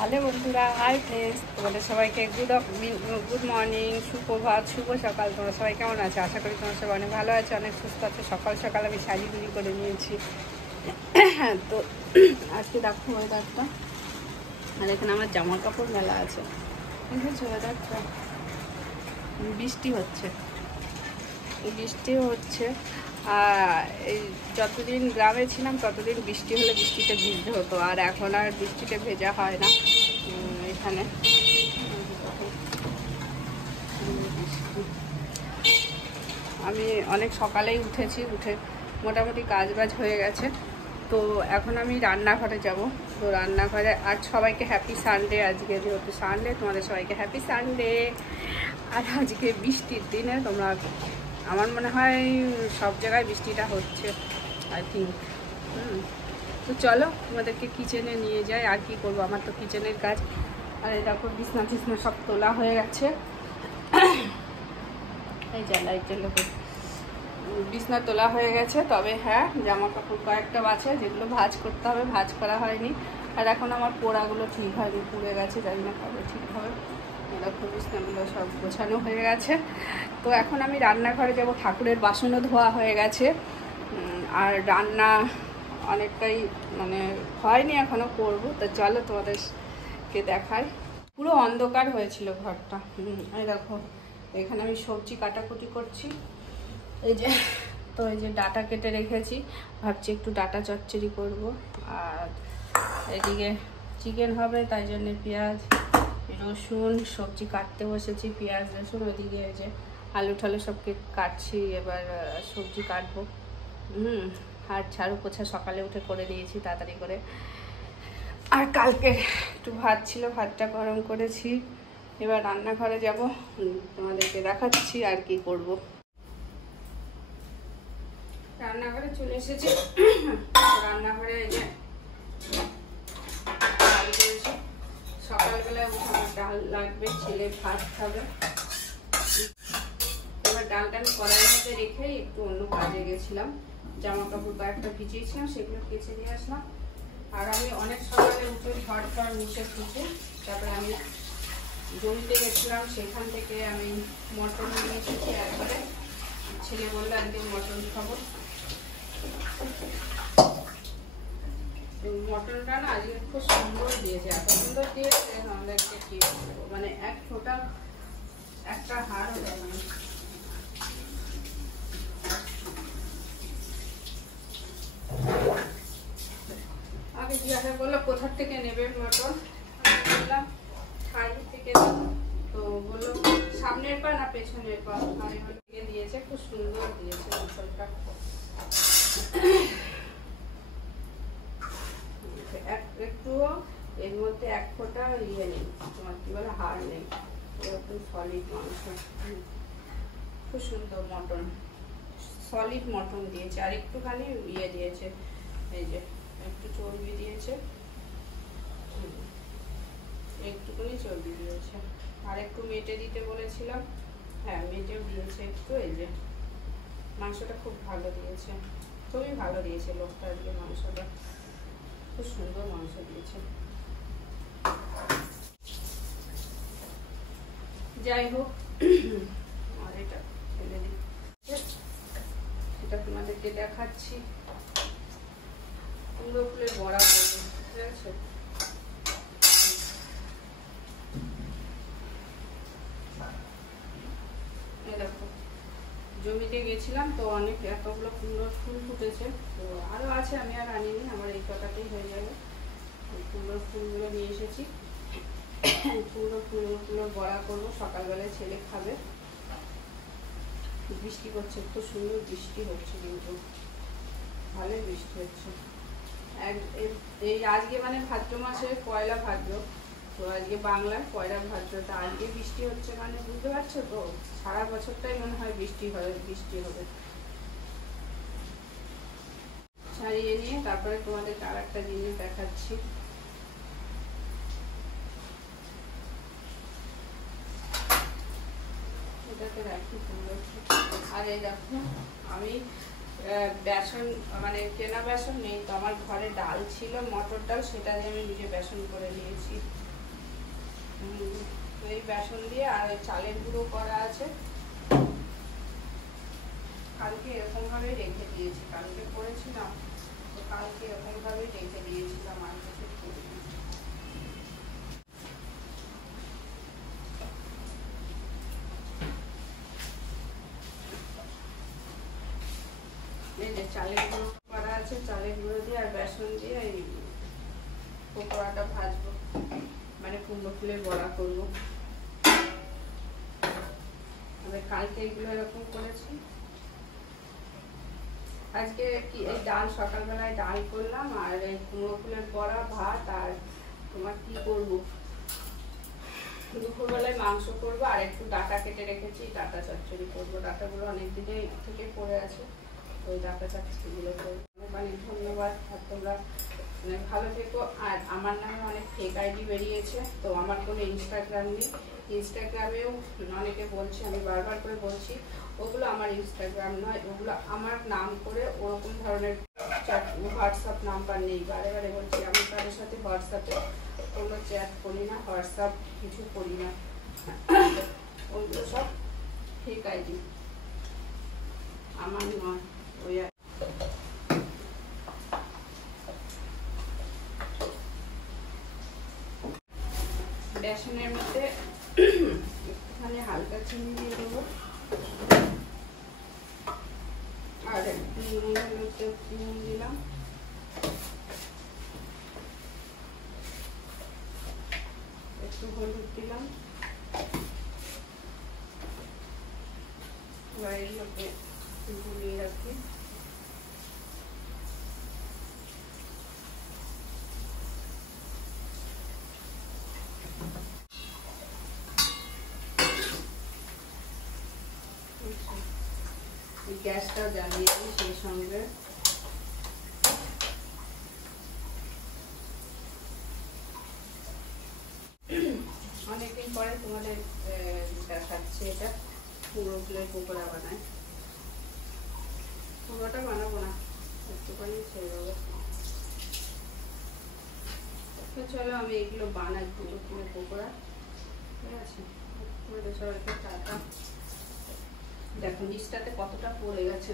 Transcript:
Hello বন্ধুরা, hi friends, তোমাদের সবাইকে গুড মর্নিং, সুপ্রভাত, শুভ সকাল। তোমরা সবাই কেমন আছো? আশা করি তোমরা সবাই অনেক ভালো আছো, অনেক সুস্থ আছো। সকাল সকাল আমি সাজিগুড়ি করে নিয়েছি। তো আজকে দেখো ওয়েদারটা, আর এখানে আমার জামা কাপড় মেলা আছে। দেখেছো ওয়েদারটা? বৃষ্টি হচ্ছে। আর এই যতদিন গ্রামে ছিলাম ততদিন বৃষ্টি হলে বৃষ্টিতে ভিজতে হতো, আর এখন আর বৃষ্টিতে ভেজা হয় না এখানে। আমি অনেক সকালেই উঠেছি, উঠে মোটামুটি কাজবাজ হয়ে গেছে। তো এখন আমি রান্নাঘরে যাব। তো রান্নাঘরে আর সবাইকে হ্যাপি সানডে। আজকে যেহেতু সানডে, তোমাদের সবাইকে হ্যাপি সানডে। আর আজকে বৃষ্টির দিনে তোমরা, আমার মনে হয় সব জায়গায় বৃষ্টিটা হচ্ছে, আই থিঙ্ক। তো চলো তোমাদেরকে কিচেনে নিয়ে যাই। আর কি করবো, আমার তো কিচেনের কাজ। আর এই দেখো বিছনা টিছনা সব তোলা হয়ে গেছে। এই জ্বালাই চলো, বিছনা তোলা হয়ে গেছে। তবে হ্যাঁ, জামা কাপড় কয়েকটা আছে যেগুলো ভাঁজ করতে হবে, ভাঁজ করা হয়নি। আর এখন আমার পোড়াগুলো ঠিক হয়নি, পুড়ে গেছে, জানি না কবে ঠিক হবে। এরকম বিছনাগুলো সব গোছানো হয়ে গেছে। তো এখন আমি রান্নাঘরে যাব। ঠাকুরের বাসনও ধোয়া হয়ে গেছে, আর রান্না অনেকটাই মানে হয়নি, এখনও করবো। তো চলো তোমাদেরকে দেখাই। পুরো অন্ধকার হয়েছিল ঘরটা। এই দেখো, এখানে আমি সবজি কাটাকুটি করছি। এই যে ডাটা কেটে রেখেছি, ভাবছি একটু ডাটা চচ্চড়ি করব। আর এদিকে চিকেন হবে, তাই জন্যে পেঁয়াজ রসুন সবজি কাটতে বসেছি। পেঁয়াজ রসুন, ওইদিকে এই যে আলু ঠালু সব কাটছি। এবার সবজি কাটবো। আর ঝাড়ু পোছা সকালে উঠে করে নিয়েছি তাড়াতাড়ি করে। আর কালকে একটু ভাত ছিল, ভাতটা গরম করেছি। এবার রান্নাঘরে যাব, তোমাদেরকে দেখাচ্ছি আর কি করব। রান্নাঘরে চলে এসেছি। রান্নাঘরে এই যে ডাল করেছি। সকালবেলায় আমার ডাল লাগবে, ছেলে ভাত খাবে। এবার ডালটা আমি কড়াইয়ের মধ্যে রেখে একটু অন্য কাজে গেছিলাম। জামা কাপড় কয়েকটা ভিজিয়েছিলাম, সেগুলো কেচে দিয়ে আসলাম। আর আমি অনেক সকালে উঠে ঘর মুছে ফুটে তারপরে আমি জমিতে গেছিলাম। সেখান থেকে আমি মটন নিয়ে এসেছি একবারে। ছেলে বললো একদিন মটন খাবো। মটনটা না আজকে খুব সুন্দর দিয়েছে, এত সুন্দর দিয়েছে আমাদেরকে কি বলবো, মানে এক ফোঁটা একটা হাড় হয়ে যাবে। আগে জিজ্ঞাসা করলো কোথার থেকে নেবে মটন, আমি বললাম ঠাই থেকে। তো বললো সামনের পা না পেছনের পা, আমি থেকে দিয়েছে, খুব সুন্দর দিয়েছে মটনটা। একটুও এর মধ্যে এক ফোঁটা ইয়ে নেই, তোমার কি বলে হাড় নেই, এরকম সলিড মাংস। খুব সুন্দর মটন, সলিড মটন দিয়েছে। আর একটুখানি ইয়ে দিয়েছে, এই যে একটু চর্বি দিয়েছে, একটুখানি চর্বি দিয়েছে। আর একটু মেটে দিতে বলেছিলাম, হ্যাঁ মেটেও দিয়েছে একটু। এই যে মাংসটা খুব ভালো দিয়েছে, খুবই ভালো দিয়েছে লোকটা আজকে মাংসটা, খুব সুন্দর মাংস দিয়েছে। যাই হোক, আর এটা ফেলে দিই, এটা তোমাদেরকে দেখাচ্ছি। কুমড়ো ফুলের বড়া করবো, ঠিক আছে? দেখো জমিতে গেছিলাম তো অনেক এতগুলো কুমড়ো ফুল ফুটেছে। তো আরো আছে, আমি আর আনিনি, আমার এই কটাতেই হয়ে যাবে। কুমড়োর ফুলগুলো নিয়ে এসেছি। কুমড়ো ফুলগুলো বড়া করবো, সকালবেলায় ছেলে খাবে। বৃষ্টি করছে, খুব সুন্দর বৃষ্টি হচ্ছে, কিন্তু ভালোই বৃষ্টি হচ্ছে। এই আজকে মানে ভাদ্র মাসের পয়লা ভাদ্র, তো আজকে বাংলার পয়লা ভাদ্রটা, আজকে বৃষ্টি হচ্ছে মানে বুঝতে পারছো তো, সারা বছরটাই মনে হয় বৃষ্টি হবে। ছাড়িয়ে নিয়ে তারপরে তোমাদেরকে আর একটা জিনিস দেখাচ্ছি। এটাকে রাখি। আর এই দেখো, আমি বেসন মানে কেনা বেসন নেই তো, আমার ঘরে ডাল ছিল মটর ডাল, সেটা দিয়ে আমি নিজে বেসন করে নিয়েছি। তো এই বেসন দিয়ে আর ওই চালের গুঁড়ো করা আছে, কালকে এরকমভাবেই রেখে দিয়েছি, কালকে করেছিলাম তো কালকে এরকমভাবেই রেখে দিয়েছিলাম আর কিছু করিনি। এই যে চালের গুঁড়ো করা আছে, চালের গুঁড়ো দিয়ে আর বেসন দিয়ে এই পকোড়াটা ভাজবো, মানে কুমড়ো ফুলের বড়া করবো। কালকে এগুলো এরকম করেছি। আজকে কি এই ডাল, সকালবেলায় ডাল করলাম আর এই কুমড়ো ফুলের বড়া, ভাত, আর তোমার কি করবো দুপুরবেলায় মাংস করবো আর একটু ডাটা কেটে রেখেছি, ডাটা চচ্চড়ি করবো। ডাটাগুলো অনেক দিনে থেকে পড়ে আছে, ওই ডাটা চচ্চড়িগুলো করবো। মানে ধন্যবাদ, আর তোমরা ভালো থেকো। আর আমার নামে অনেক ফেক আইডি বেরিয়েছে, তো আমার কোনো ইনস্টাগ্রাম নেই। ইনস্টাগ্রামেও অনেকে বলছে, আমি বারবার করে বলছি ওগুলো আমার ইনস্টাগ্রাম নয়, ওগুলো আমার নাম করে ওরকম ধরনের হোয়াটসঅ্যাপ নাম্বার নেই। বারে বারে বলছি আমি তাদের সাথে হোয়াটসঅ্যাপে কোনো চ্যাট করি না, হোয়াটসঅ্যাপ কিছু করি না, ওগুলো সব ফেক আইডি, আমার নয়। ওই বেসনের মধ্যে একটুখানি হালকা চিনি দিয়ে দেবো আর নুনের মধ্যে নুন দিলাম, একটু হলুদ দিলাম, এর মধ্যে গুলিয়ে রাখি। গ্যাসটা জ্বালিয়ে দিই সেই সঙ্গে। অনেকদিন পরে তোমাদের দেখাচ্ছে, এটা কুমড়ো ফুলের পকোড়া বানায়। পুরোটা বানাবো না, একটুখানি ছেড়ে দেবো। তো চলো আমি এগুলো বানাই, কুমড়ো ফুলের পকোড়া। ঠিক আছে, সবাইকে টাটা। দেখো নিচটাতে কতটা পড়ে গেছে।